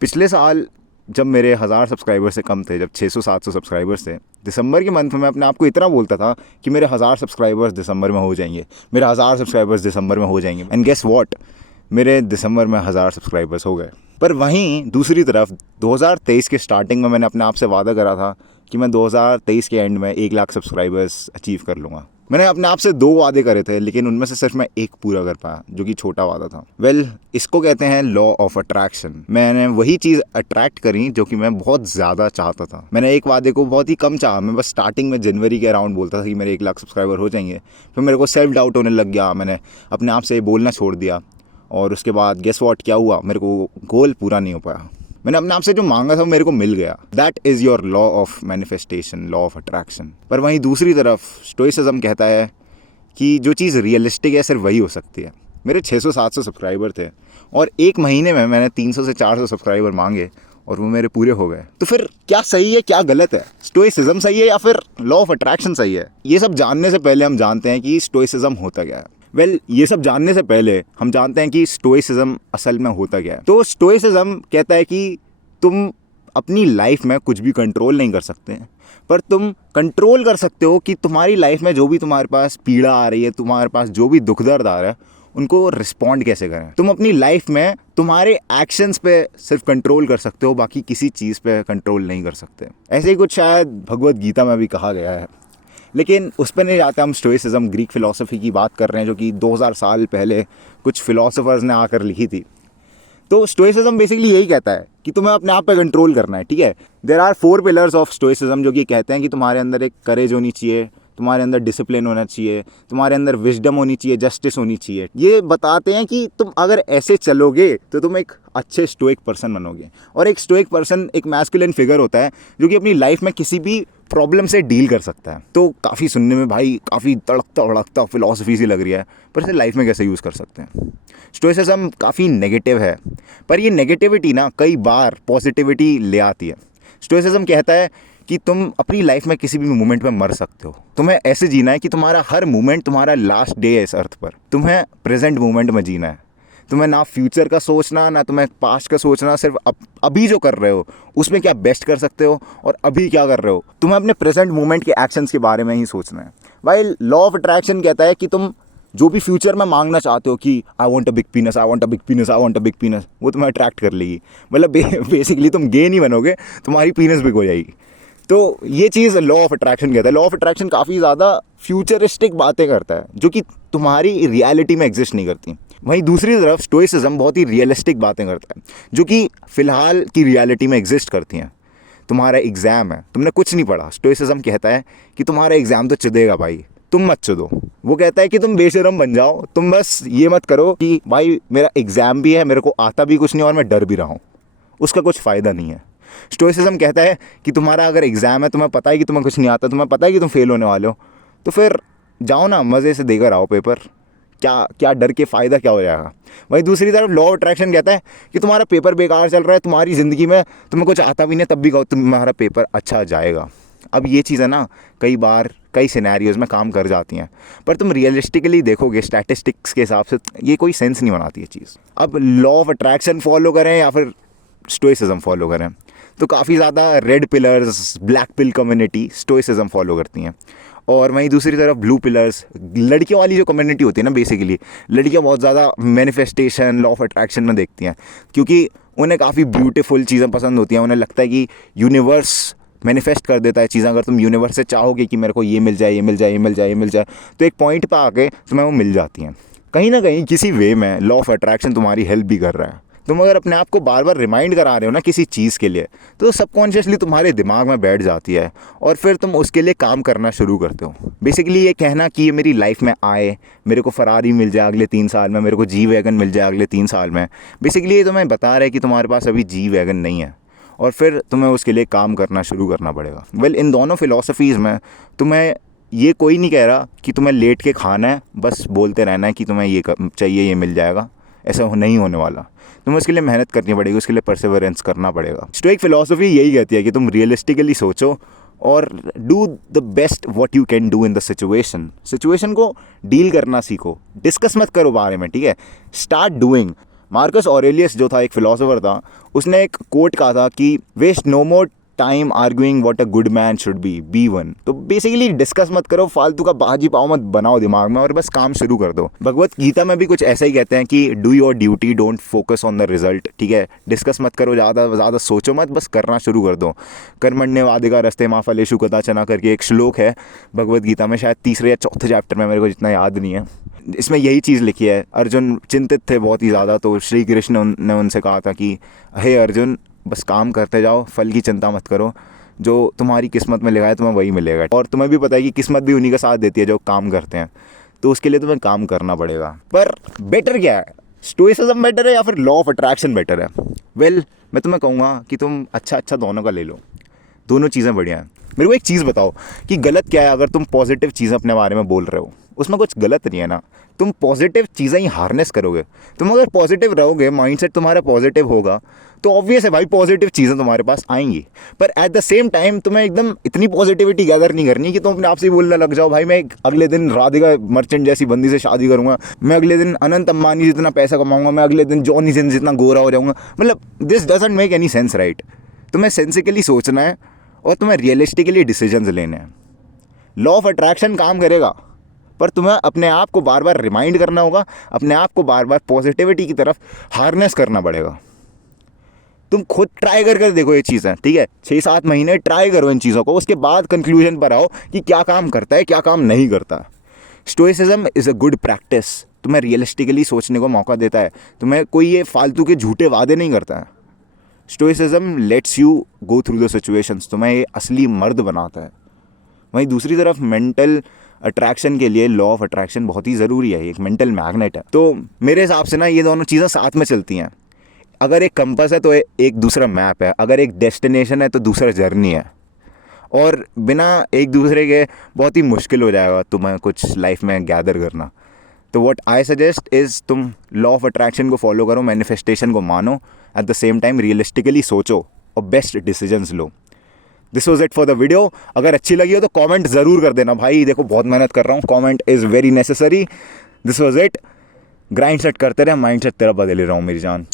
पिछले साल जब मेरे 1000 सब्सक्राइबर से कम थे, जब 600-700 सब्सक्राइबर्स थे, दिसंबर के मंथ में मैं अपने आप को इतना बोलता था कि मेरे 1000 सब्सक्राइबर्स दिसंबर में हो जाएंगे, मेरे 1000 सब्सक्राइबर्स दिसंबर में हो जाएंगे। एंड गेस व्हाट, मेरे दिसंबर में 1000 सब्सक्राइबर्स हो गए। पर वहीं दूसरी तरफ 2023 के स्टार्टिंग में मैंने अपने आप से वादा करा था कि मैं 2023 के एंड में 1 लाख सब्सक्राइबर्स अचीव कर लूँगा। मैंने अपने आप से 2 वादे करे थे, लेकिन उनमें से सिर्फ मैं एक पूरा कर पाया, जो कि छोटा वादा था। इसको कहते हैं लॉ ऑफ अट्रैक्शन। मैंने वही चीज़ अट्रैक्ट करी जो कि मैं बहुत ज़्यादा चाहता था। मैंने एक वादे को बहुत ही कम चाहा। मैं बस स्टार्टिंग में जनवरी के अराउंड बोलता था कि मेरे 1 लाख सब्सक्राइबर हो जाएंगे। फिर मेरे को सेल्फ डाउट होने लग गया, मैंने अपने आप से ये बोलना छोड़ दिया, और उसके बाद गेस वॉट क्या हुआ, मेरे को गोल पूरा नहीं हो पाया। मैंने अपने आप से जो मांगा था वो मेरे को मिल गया। That is your law of manifestation, law of attraction. पर वहीं दूसरी तरफ स्टोइसिज्म कहता है कि जो चीज़ रियलिस्टिक है सिर्फ वही हो सकती है। मेरे 600-700 सब्सक्राइबर थे और एक महीने में मैंने 300 से 400 सब्सक्राइबर मांगे और वो मेरे पूरे हो गए। तो फिर क्या सही है, क्या गलत है? स्टोइसिज्म सही है या फिर लॉ ऑफ अट्रैक्शन सही है? ये सब जानने से पहले हम जानते हैं कि स्टोइसिज्म होता क्या है। ये सब जानने से पहले हम जानते हैं कि स्टोइसिज्म असल में होता क्या है। तो स्टोइसिज्म कहता है कि तुम अपनी लाइफ में कुछ भी कंट्रोल नहीं कर सकते हैं, पर तुम कंट्रोल कर सकते हो कि तुम्हारी लाइफ में जो भी तुम्हारे पास पीड़ा आ रही है, तुम्हारे पास जो भी दुख दर्द आ रहा है, उनको रिस्पॉन्ड कैसे करें। तुम अपनी लाइफ में तुम्हारे एक्शंस पे सिर्फ कंट्रोल कर सकते हो, बाकी किसी चीज़ पे कंट्रोल नहीं कर सकते। ऐसे ही कुछ शायद भगवद गीता में भी कहा गया है, लेकिन उस पर नहीं जाते। हम स्टोइसिज्म, ग्रीक फ़िलासफ़ी की बात कर रहे हैं, जो कि 2000 साल पहले कुछ फ़िलासफ़र्स ने आकर लिखी थी। तो स्टोइसिज्म बेसिकली यही कहता है कि तुम्हें अपने आप पे कंट्रोल करना है, ठीक है। There are 4 pillars of stoicism, जो कि कहते हैं कि तुम्हारे अंदर एक करेज होनी चाहिए, तुम्हारे अंदर डिसिप्लिन होना चाहिए, तुम्हारे अंदर विजडम होनी चाहिए, जस्टिस होनी चाहिए। ये बताते हैं कि तुम अगर ऐसे चलोगे तो तुम एक अच्छे स्टोइक पर्सन बनोगे। और एक स्टोइक पर्सन एक मैस्कुलिन फिगर होता है जो कि अपनी लाइफ में किसी भी प्रॉब्लम से डील कर सकता है। तो काफ़ी सुनने में भाई काफ़ी तड़कता भड़कता फिलॉसफी सी लग रही है, पर इसे लाइफ में कैसे यूज़ कर सकते हैं। स्टोइसिज्म काफ़ी नेगेटिव है, पर ये नेगेटिविटी ना कई बार पॉजिटिविटी ले आती है। स्टोइसिज्म कहता है कि तुम अपनी लाइफ में किसी भी मोमेंट में मर सकते हो। तुम्हें ऐसे जीना है कि तुम्हारा हर मोमेंट तुम्हारा लास्ट डे है इस अर्थ पर। तुम्हें प्रेजेंट मोमेंट में जीना है। तुम्हें ना फ्यूचर का सोचना, ना तुम्हें पास्ट का सोचना, सिर्फ अभी जो कर रहे हो उसमें क्या बेस्ट कर सकते हो और अभी क्या कर रहे हो, तुम्हें अपने प्रेजेंट मोमेंट के एक्शंस के बारे में ही सोचना है। भाई लॉ ऑफ अट्रैक्शन कहता है कि तुम जो भी फ्यूचर में मांगना चाहते हो कि I want a big पीनस, I want a big पीनस, I want a big पीनस, वो तुम्हें अट्रैक्ट कर लेगी। मतलब बेसिकली तुम गे नहीं बनोगे, तुम्हारी पीनस बिग हो जाएगी। तो ये चीज़ लॉ ऑफ अट्रैक्शन कहता है। लॉ ऑफ अट्रैक्शन काफ़ी ज़्यादा फ्यूचरिस्टिक बातें करता है, जो कि तुम्हारी रियलिटी में एग्जिस्ट नहीं करती। वहीं दूसरी तरफ स्टोइसिज्म बहुत ही रियलिस्टिक बातें करता है, जो कि फ़िलहाल की रियलिटी में एग्जिस्ट करती हैं। तुम्हारा एग्ज़ाम है, तुमने कुछ नहीं पढ़ा, स्टोइसिज्म कहता है कि तुम्हारा एग्ज़ाम तो चिदेगा भाई, तुम मत चुदो। वो कहता है कि तुम बेशरम बन जाओ, तुम बस ये मत करो कि भाई मेरा एग्ज़ाम भी है, मेरे को आता भी कुछ नहीं और मैं डर भी रहा हूँ, उसका कुछ फ़ायदा नहीं है। स्टोइसिज्म कहता है कि तुम्हारा अगर एग्ज़ाम है, तुम्हें पता है कि तुम्हें कुछ नहीं आता, तुम्हें पता है कि तुम फेल होने वाले हो, तो फिर जाओ ना, मज़े से देकर आओ पेपर। क्या डर के फ़ायदा क्या हो जाएगा। वहीं दूसरी तरफ लॉ ऑफ अट्रैक्शन कहता है कि तुम्हारा पेपर बेकार चल रहा है, तुम्हारी ज़िंदगी में तुम्हें कुछ आता भी नहीं, तब भी कहो तुम्हारा पेपर अच्छा जाएगा। अब ये चीज़ें ना कई बार कई सिनेरियोज़ में काम कर जाती हैं, पर तुम रियलिस्टिकली देखोगे स्टैटिस्टिक्स के हिसाब से ये कोई सेंस नहीं बनाती ये चीज़। अब लॉ ऑफ अट्रैक्शन फॉलो करें या फिर स्टोइसिज्म फॉलो करें, तो काफ़ी ज़्यादा रेड पिलर्स, ब्लैक पिल कम्युनिटी स्टोइसिज्म फॉलो करती हैं, और वहीं दूसरी तरफ ब्लू पिलर्स, लड़कियों वाली जो कम्युनिटी होती है ना, बेसिकली लड़कियां बहुत ज़्यादा मैनिफेस्टेशन, लॉ ऑफ अट्रैक्शन में देखती हैं, क्योंकि उन्हें काफ़ी ब्यूटीफुल चीज़ें पसंद होती हैं। उन्हें लगता है कि यूनिवर्स मैनिफेस्ट कर देता है चीज़ें। अगर तुम यूनिवर्स से चाहोगे कि मेरे को ये मिल जाए, ये मिल जाए, ये मिल जाए, ये मिल जाए, तो एक पॉइंट पर आके तुम्हें वो मिल जाती हैं। कहीं ना कहीं किसी वे में लॉ ऑफ अट्रैक्शन तुम्हारी हेल्प भी कर रहा है। तुम अगर अपने आप को बार बार रिमाइंड करा रहे हो ना किसी चीज़ के लिए, तो सबकॉन्शियसली तुम्हारे दिमाग में बैठ जाती है और फिर तुम उसके लिए काम करना शुरू करते हो। बेसिकली ये कहना कि ये मेरी लाइफ में आए, मेरे को फरारी मिल जाए अगले 3 साल में, मेरे को जी वैगन मिल जाए अगले 3 साल में, बेसिकली ये तुम्हें बता रहा है कि तुम्हारे पास अभी जी वैगन नहीं है और फिर तुम्हें उसके लिए काम करना शुरू करना पड़ेगा। इन दोनों फ़िलासफ़ीज़ में तुम्हें ये कोई नहीं कह रहा कि तुम्हें लेट के खाना है, बस बोलते रहना है कि तुम्हें ये चाहिए, ये मिल जाएगा। ऐसा नहीं होने वाला। तुम्हें उसके लिए मेहनत करनी पड़ेगी, उसके लिए परसेवरेंस करना पड़ेगा। स्टोइक फिलॉसफी यही कहती है कि तुम रियलिस्टिकली सोचो और do the best what you can do in the situation को डील करना सीखो। डिस्कस मत करो बारे में, ठीक है, स्टार्ट डूइंग। मार्कस ऑरेलियस जो था, एक फिलोसोफर था, उसने एक कोट कहा था कि waste no more time arguing what a good man should be one. तो बेसिकली डिस्कस मत करो, फालतू का बाजी पाव मत बनाओ दिमाग में और बस काम शुरू कर दो। भगवत गीता में भी कुछ ऐसा ही कहते हैं कि do your duty, don't focus on the result. ठीक है, डिस्कस मत करो, ज़्यादा सोचो मत, बस करना शुरू कर दो। कर्मण्येवाधिकार रस्ते मा फलेषु कदाचन करके एक श्लोक है भगवत गीता में, शायद तीसरे या चौथे चैप्टर में, मेरे को जितना याद नहीं है। इसमें यही चीज़ लिखी है। अर्जुन चिंतित थे बहुत ही ज़्यादा, तो श्री कृष्ण ने उनसे कहा था कि हे अर्जुन, बस काम करते जाओ, फल की चिंता मत करो, जो तुम्हारी किस्मत में लिखा है तुम्हें वही मिलेगा। और तुम्हें भी पता है कि किस्मत भी उन्हीं का साथ देती है जो काम करते हैं, तो उसके लिए तुम्हें काम करना पड़ेगा। पर बेटर क्या है, स्टोइसिज्म बेटर है या फिर लॉ ऑफ अट्रैक्शन बेटर है? वेल, मैं तुम्हें कहूँगा कि तुम अच्छा दोनों का ले लो, दोनों चीज़ें बढ़िया हैं। मेरे को एक चीज़ बताओ कि गलत क्या है अगर तुम पॉजिटिव चीज़ें अपने बारे में बोल रहे हो, उसमें कुछ गलत नहीं है ना। तुम पॉजिटिव चीज़ें ही हार्नेस करोगे। तुम अगर पॉजिटिव रहोगे, माइंडसेट तुम्हारा पॉजिटिव होगा, तो ऑब्वियस है भाई पॉजिटिव चीज़ें तुम्हारे पास आएंगी। पर एट द सेम टाइम तुम्हें एकदम इतनी पॉजिटिविटी गैदर नहीं करनी कि तुम अपने आप से बोलने लग जाओ भाई मैं अगले दिन राधिका मर्चेंट जैसी बंदी से शादी करूँगा, मैं अगले दिन अनंत अंबानी जितना पैसा कमाऊँगा, मैं अगले दिन जॉनी सिंह जितना गोरा हो जाऊँगा। मतलब this doesn't make any sense, right? तुम्हें सेंसिकली सोचना है और तुम्हें रियलिस्टिकली डिसीजंस लेने हैं। लॉ ऑफ अट्रैक्शन काम करेगा, पर तुम्हें अपने आप को बार बार रिमाइंड करना होगा, अपने आप को बार बार पॉजिटिविटी की तरफ हार्नेस करना पड़ेगा। तुम खुद ट्राई कर देखो ये चीज़ें, ठीक है? 6-7 महीने ट्राई करो इन चीज़ों को, उसके बाद कंक्लूजन पर आओ कि क्या काम करता है, क्या काम नहीं करता। Stoicism is a good practice, तुम्हें रियलिस्टिकली सोचने को मौका देता है, तुम्हें कोई ये फालतू के झूठे वादे नहीं करता है। Stoicism let's you go through the situations, तुम्हें ये असली मर्द बनाता है। वहीं दूसरी तरफ मेंटल अट्रैक्शन के लिए लॉ ऑफ अट्रैक्शन बहुत ही ज़रूरी है, एक मेंटल मैग्नेट है। तो मेरे हिसाब से ना ये दोनों चीज़ें साथ में चलती हैं। अगर एक कंपास है तो एक दूसरा मैप है, अगर एक डेस्टिनेशन है तो दूसरा जर्नी है, और बिना एक दूसरे के बहुत ही मुश्किल हो जाएगा तुम्हें कुछ लाइफ में गैदर करना। तो व्हाट आई सजेस्ट इज़ तुम लॉ ऑफ अट्रैक्शन को फॉलो करो, मैनिफेस्टेशन को मानो, at the same time realistically सोचो और best decisions low. This was it for the video. अगर अच्छी लगी हो तो कमेंट ज़रूर कर देना भाई, देखो बहुत मेहनत कर रहा हूँ, comment is very necessary. This was it. Grind set करते रहे, माइंड सेट तेरा बदले रहा हूँ मेरी जान।